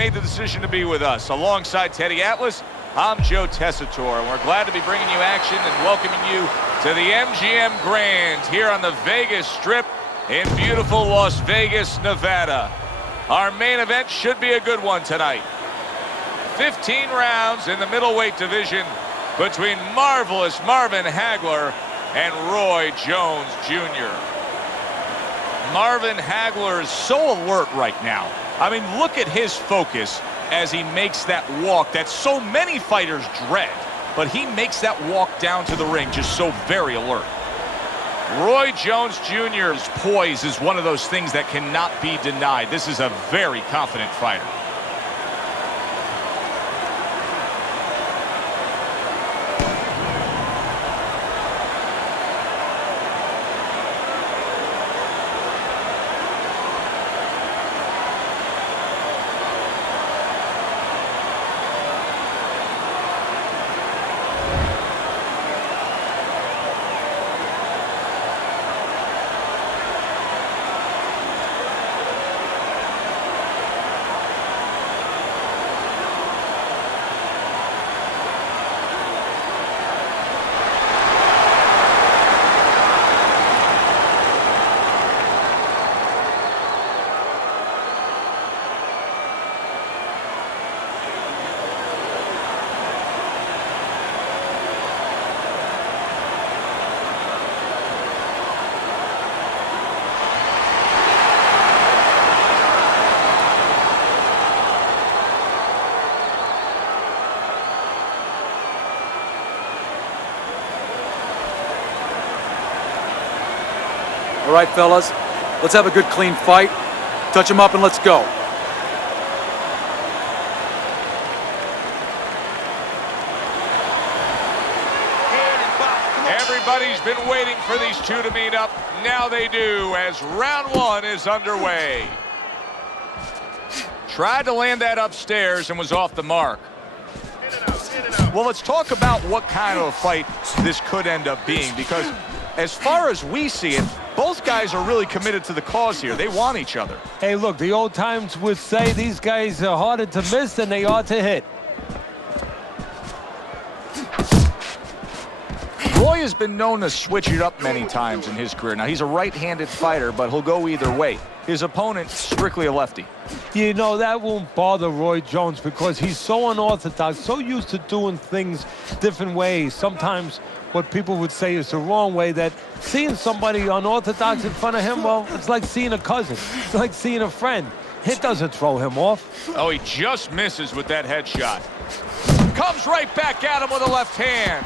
made the decision to be with us. Alongside Teddy Atlas, I'm Joe Tessitore, and we're glad to be bringing you action and welcoming you to the MGM Grand here on the Vegas Strip in beautiful Las Vegas, Nevada. Our main event should be a good one tonight. 15 rounds in the middleweight division between marvelous Marvin Hagler and Roy Jones Jr. Marvin Hagler is so alert right now. I mean, look at his focus as he makes that walk that so many fighters dread. But he makes that walk down to the ring just so very alert. Roy Jones Jr.'s poise is one of those things that cannot be denied. This is a very confident fighter. All right, fellas, let's have a good, clean fight. Touch him up and let's go. Everybody's been waiting for these two to meet up. Now they do, as round one is underway. Tried to land that upstairs and was off the mark. Well, let's talk about what kind of a fight this could end up being, because as far as we see it, both guys are really committed to the cause here. They want each other. Hey, look, the old times would say these guys are harder to miss than they are to hit. Roy has been known to switch it up many times in his career. Now, he's a right-handed fighter, but he'll go either way. His opponent, strictly a lefty. You know, that won't bother Roy Jones because he's so unorthodox, so used to doing things different ways. Sometimes what people would say is the wrong way, that seeing somebody unorthodox in front of him, well, it's like seeing a cousin. It's like seeing a friend. It doesn't throw him off. Oh, he just misses with that headshot. Comes right back at him with a left hand.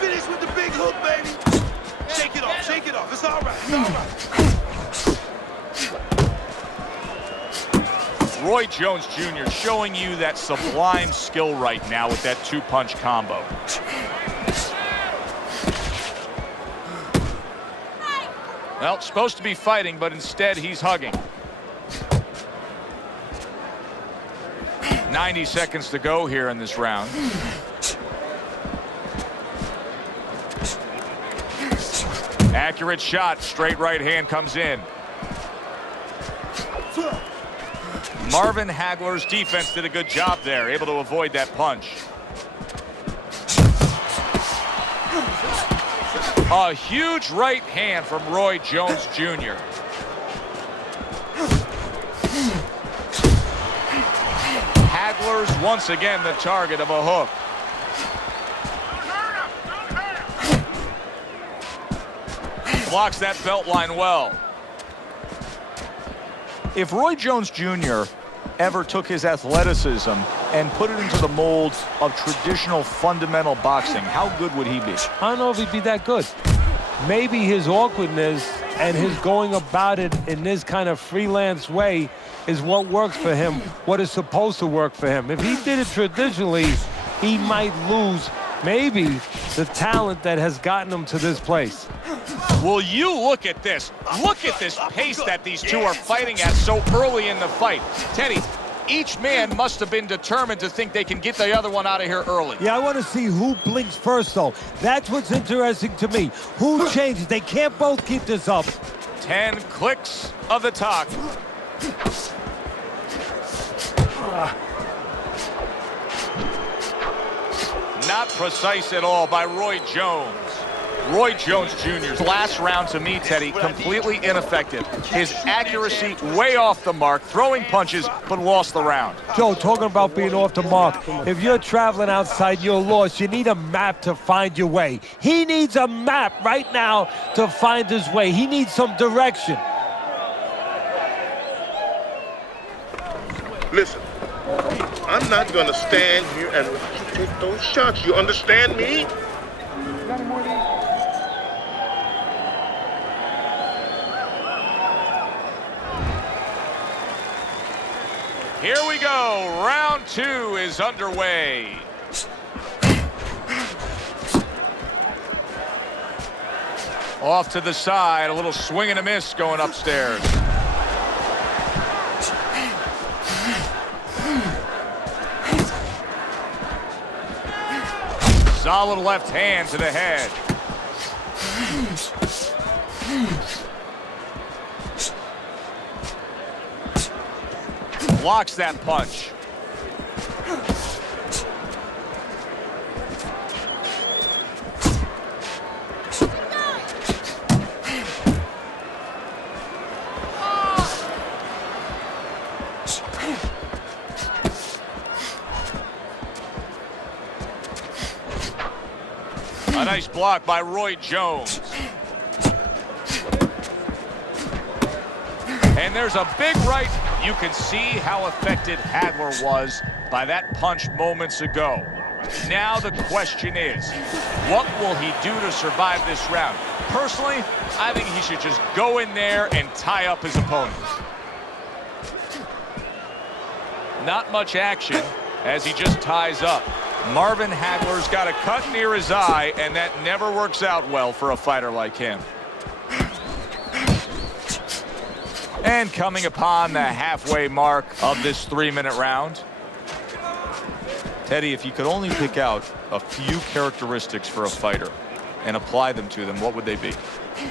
Finish with the big hook, baby. Shake it off, shake it off. It's all right, it's all right. Roy Jones Jr. showing you that sublime skill right now with that two-punch combo. Well, supposed to be fighting, but instead he's hugging. 90 seconds to go here in this round. Accurate shot, straight right hand comes in. Marvin Hagler's defense did a good job there, able to avoid that punch. A huge right hand from Roy Jones Jr. Hagler's once again the target of a hook. Blocks that belt line well. If Roy Jones Jr. ever took his athleticism and put it into the mold of traditional fundamental boxing, how good would he be? I don't know if he'd be that good. Maybe his awkwardness and his going about it in this kind of freelance way is what works for him, what is supposed to work for him. If he did it traditionally, he might lose maybe the talent that has gotten him to this place. Will you look at this? Look at this pace that these two are fighting at so early in the fight. Teddy, each man must have been determined to think they can get the other one out of here early. Yeah, I want to see who blinks first, though. That's what's interesting to me. Who changes? They can't both keep this up. 10 clicks of the talk. Not precise at all by Roy Jones. Roy Jones Jr.'s last round, to me, Teddy, completely ineffective. His accuracy way off the mark, throwing punches, but lost the round. Joe, talking about being off the mark, if you're traveling outside, you're lost. You need a map to find your way. He needs a map right now to find his way. He needs some direction. Listen, I'm not going to stand here and watch you take those shots. You understand me? Here we go. Round 2 is underway. Off to the side, a little swing and a miss going upstairs. Solid left hand to the head. Blocks that punch. A nice block by Roy Jones. And there's a big right. You can see how affected Hagler was by that punch moments ago. Now the question is, what will he do to survive this round? Personally, I think he should just go in there and tie up his opponent. Not much action as he just ties up. Marvin Hagler's got a cut near his eye, and that never works out well for a fighter like him. And coming upon the halfway mark of this 3-minute round. Teddy, if you could only pick out a few characteristics for a fighter and apply them to them, what would they be?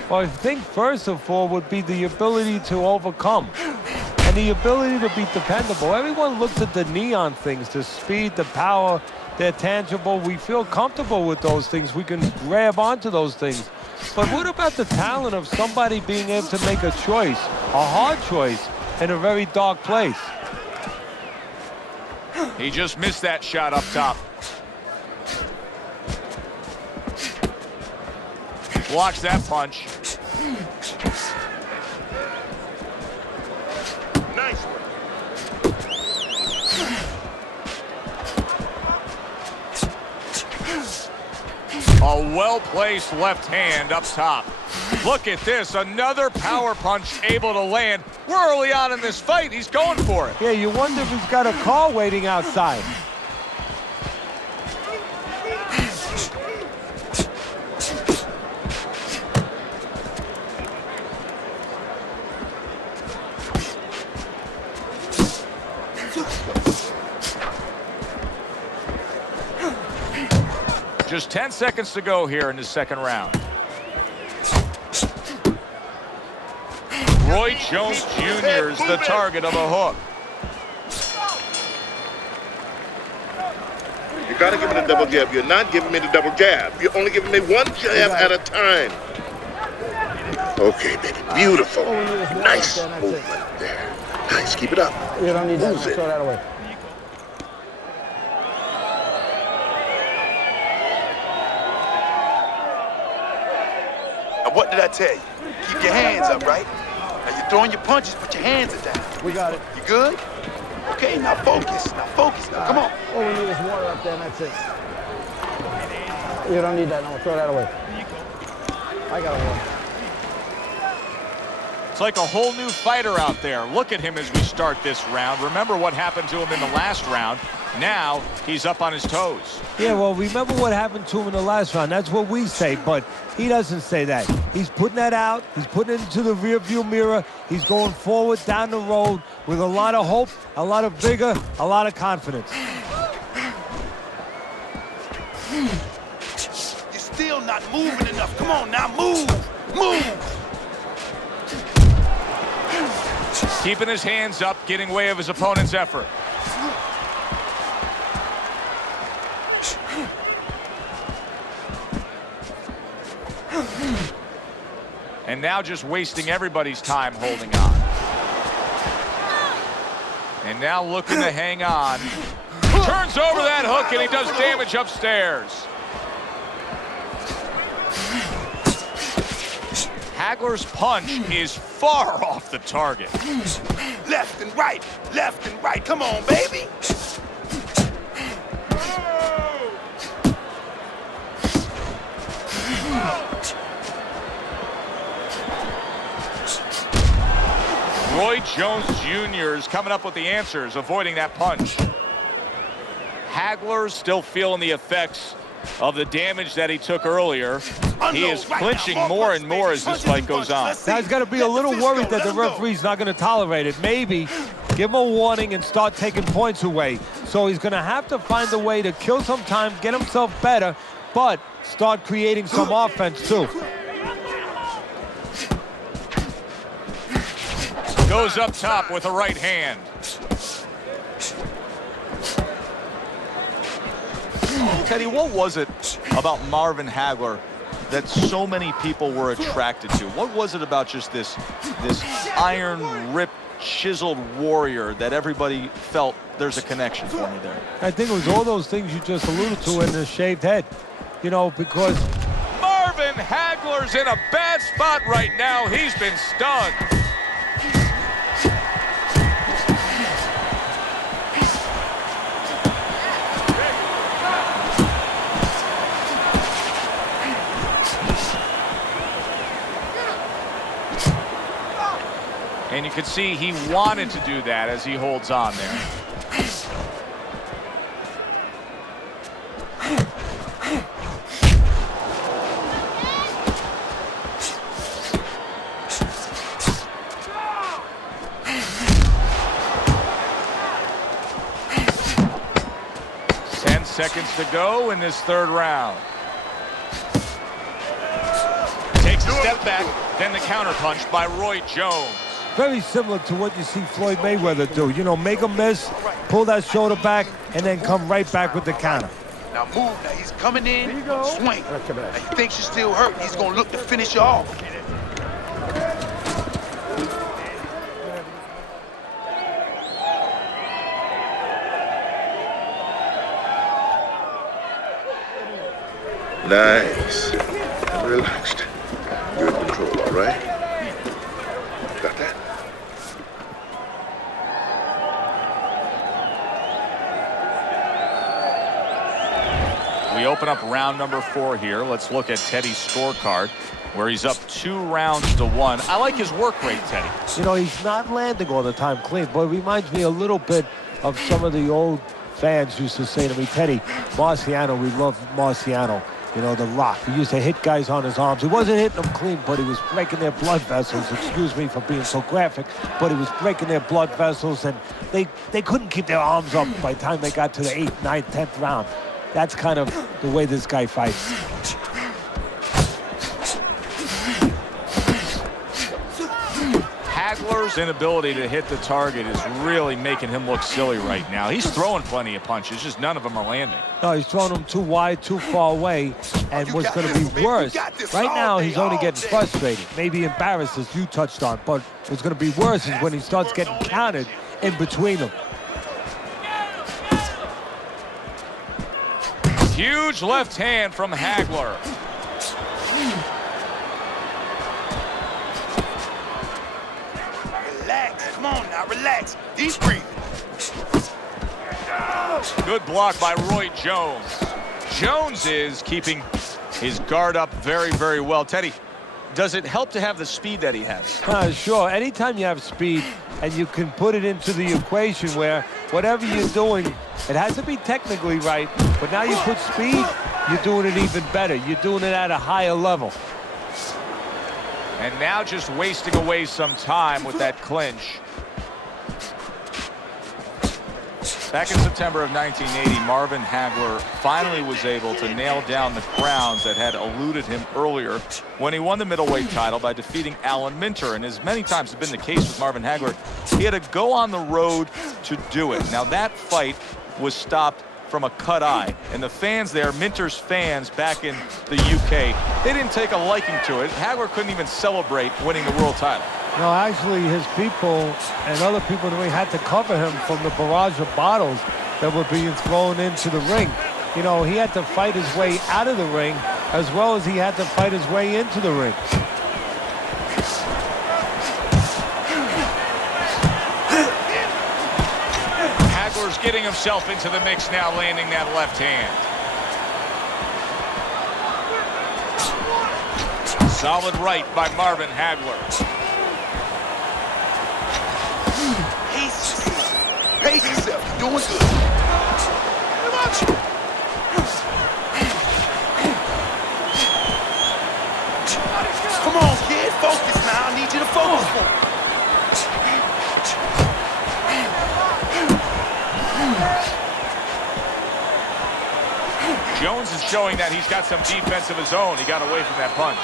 Well, I think first of all would be the ability to overcome and the ability to be dependable. Everyone looks at the neon things, the speed, the power, they're tangible. We feel comfortable with those things. We can grab onto those things. But what about the talent of somebody being able to make a choice, a hard choice, in a very dark place? He just missed that shot up top. Blocks that punch. Nice one. A well-placed left hand up top. Look at this, another power punch able to land. We're early on in this fight, he's going for it. Yeah, you wonder if he's got a car waiting outside. Just 10 seconds to go here in the second round. Roy Jones Jr. is the target of a hook. You gotta give me the double jab. You're not giving me the double jab. You're only giving me one jab at a time. Okay, baby. Beautiful. Nice movement there. Nice. Keep it up. You don't need that. Lose it. Throw that away. Now, what did I tell you? Keep your hands up, right? Now, you're throwing your punches, put your hands down. We got it. You good? Okay, now focus. Now focus. Now, come on. All we need is water up there, and that's it. You don't need that. No, throw that away. I got water. It's like a whole new fighter out there. Look at him as we start this round. Remember what happened to him in the last round. Now he's up on his toes. Yeah, well, remember what happened to him in the last round. That's what we say, but he doesn't say that. He's putting that out. He's putting it into the rearview mirror. He's going forward down the road with a lot of hope, a lot of vigor, a lot of confidence. You're still not moving enough. Come on now, move. Move. Keeping his hands up, getting way of his opponent's effort. And now just wasting everybody's time holding on. And now looking to hang on. Turns over that hook and he does damage upstairs. Hagler's punch is far off the target. Left and right, left and right. Come on, baby. Roy Jones Jr. is coming up with the answers, avoiding that punch. Hagler's still feeling the effects of the damage that he took earlier. He is clinching more and more as this fight goes on. Now he's got to be a little worried that the referee's not going to tolerate it. Maybe give him a warning and start taking points away. So he's going to have to find a way to kill some time, get himself better, but start creating some offense too. Goes up top with a right hand. Teddy, what was it about Marvin Hagler that so many people were attracted to? What was it about just this iron-ripped, chiseled warrior that everybody felt there's a connection for me there? I think it was all those things you just alluded to in the shaved head. You know, because Marvin Hagler's in a bad spot right now. He's been stunned. And you can see he wanted to do that as he holds on there. Seconds to go in this third round. Takes a step back, then the counterpunch by Roy Jones. very similar to what you see Floyd Mayweather do. You know, make a miss, pull that shoulder back, and then come right back with the counter. Now move. Now he's coming in. Swing. Now he thinks you're still hurt. He's gonna look to finish you off. Nice. I'm relaxed. You're in control, all right? Got that? We open up round number 4 here. Let's look at Teddy's scorecard, where he's up 2 rounds to 1. I like his work rate, Teddy. You know, he's not landing all the time clean, but it reminds me a little bit of some of the old fans used to say to me, Teddy, Marciano, we love Marciano. You know, the Rock. He used to hit guys on his arms. He wasn't hitting them clean, but he was breaking their blood vessels. Excuse me for being so graphic, but he was breaking their blood vessels, and they couldn't keep their arms up by the time they got to the 8th, 9th, 10th round. That's kind of the way this guy fights. Hagler's inability to hit the target is really making him look silly right now. He's throwing plenty of punches, just none of them are landing. No, he's throwing them too wide, too far away, and what's going to be worse, right now he's only getting frustrated, maybe embarrassed, as you touched on, but what's going to be worse is when he starts getting counted in between them. Huge left hand from Hagler. Relax. Come on now, relax. Deep breathing. Good block by Roy Jones. Jones is keeping his guard up very, very well. Teddy, does it help to have the speed that he has? Sure. Anytime you have speed and you can put it into the equation where whatever you're doing, it has to be technically right, but now you put speed, you're doing it even better. You're doing it at a higher level. And now just wasting away some time with that clinch. Back in September of 1980, Marvin Hagler finally was able to nail down the crowns that had eluded him earlier when he won the middleweight title by defeating Alan Minter. And as many times has been the case with Marvin Hagler, He had to go on the road to do it. Now that fight was stopped from a cut eye, and the fans there, Minter's fans back in the UK, they didn't take a liking to it. Hagler couldn't even celebrate winning the world title. No, actually, his people and other people in the ring had to cover him from the barrage of bottles that were being thrown into the ring. You know, he had to fight his way out of the ring as well as he had to fight his way into the ring. Hagler's getting himself into the mix now, landing that left hand. Solid right by Marvin Hagler. Pace yourself. You're doing good. Come on, kid. Focus now. I need you to focus. Jones is showing that he's got some defense of his own. He got away from that punch.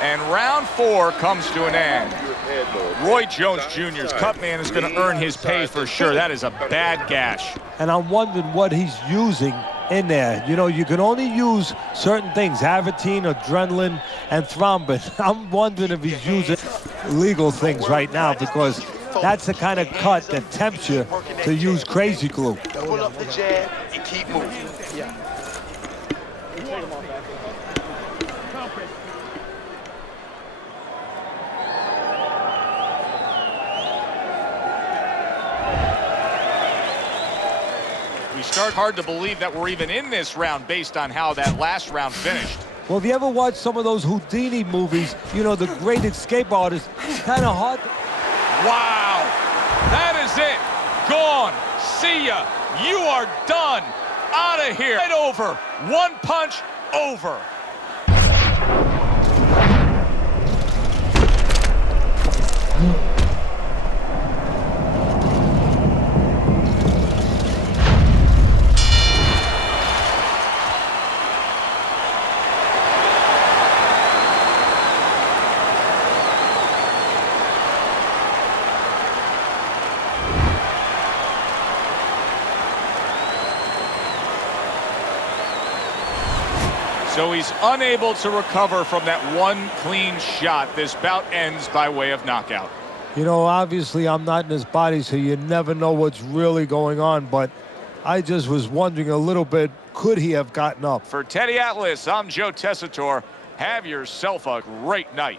And round 4 comes to an end. Roy Jones Jr.'s cut man is going to earn his pay for sure. That is a bad gash. And I'm wondering what he's using in there. You know, you can only use certain things, Avatine, adrenaline, and thrombin. I'm wondering if he's using illegal things right now because that's the kind of cut that tempts you to use crazy glue. Pull up the jab and keep moving. Yeah. We start hard to believe that we're even in this round based on how that last round finished. Well, if you ever watch some of those Houdini movies, you know, the great escape artist, kind of hard to... Wow, that is it. Gone. See ya. You are done. Out of here. Right over. One punch over. So he's unable to recover from that one clean shot. This bout ends by way of knockout. You know, obviously I'm not in his body, so you never know what's really going on, but I just was wondering a little bit, could he have gotten up? For Teddy Atlas, I'm Joe Tessitore. Have yourself a great night.